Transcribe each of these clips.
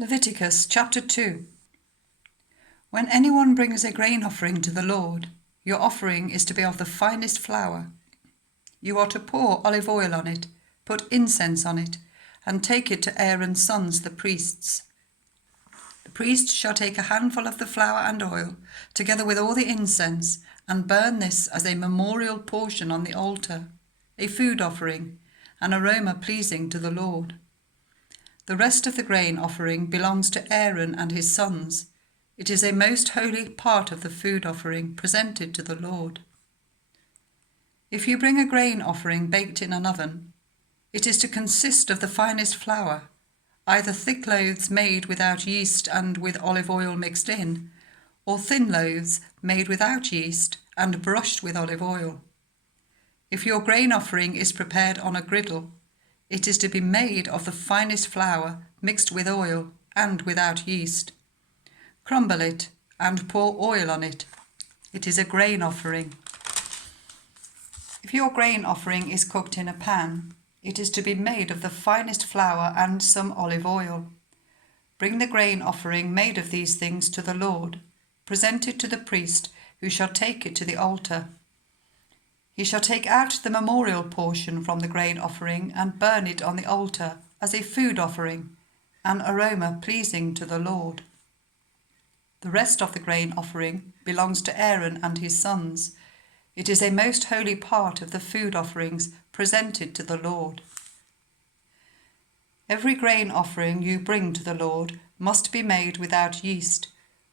Leviticus chapter 2. When anyone brings a grain offering to the Lord, your offering is to be of the finest flour. You are to pour olive oil on it, put incense on it, and take it to Aaron's sons, the priests. The priest shall take a handful of the flour and oil, together with all the incense, and burn this as a memorial portion on the altar, a food offering, an aroma pleasing to the Lord. The rest of the grain offering belongs to Aaron and his sons. It is a most holy part of the food offering presented to the Lord. If you bring a grain offering baked in an oven, it is to consist of the finest flour, either thick loaves made without yeast and with olive oil mixed in, or thin loaves made without yeast and brushed with olive oil. If your grain offering is prepared on a griddle, it is to be made of the finest flour mixed with oil and without yeast. Crumble it and pour oil on it. It is a grain offering. If your grain offering is cooked in a pan, it is to be made of the finest flour and some olive oil. Bring the grain offering made of these things to the Lord. Present it to the priest, who shall take it to the altar. He shall take out the memorial portion from the grain offering and burn it on the altar as a food offering, an aroma pleasing to the Lord. The rest of the grain offering belongs to Aaron and his sons. It is a most holy part of the food offerings presented to the Lord. Every grain offering you bring to the Lord must be made without yeast,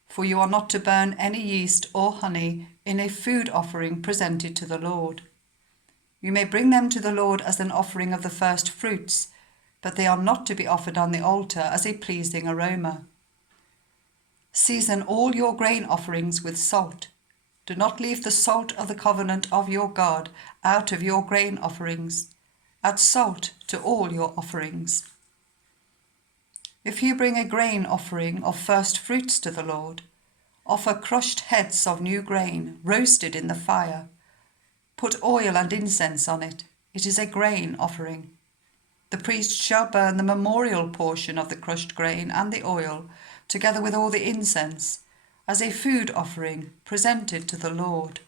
for you are not to burn any yeast or honey in a food offering presented to the Lord. You may bring them to the Lord as an offering of the first fruits, but they are not to be offered on the altar as a pleasing aroma. Season all your grain offerings with salt. Do not leave the salt of the covenant of your God out of your grain offerings. Add salt to all your offerings. If you bring a grain offering of first fruits to the Lord, offer crushed heads of new grain, roasted in the fire. Put oil and incense on it. It is a grain offering. The priest shall burn the memorial portion of the crushed grain and the oil, together with all the incense, as a food offering presented to the Lord.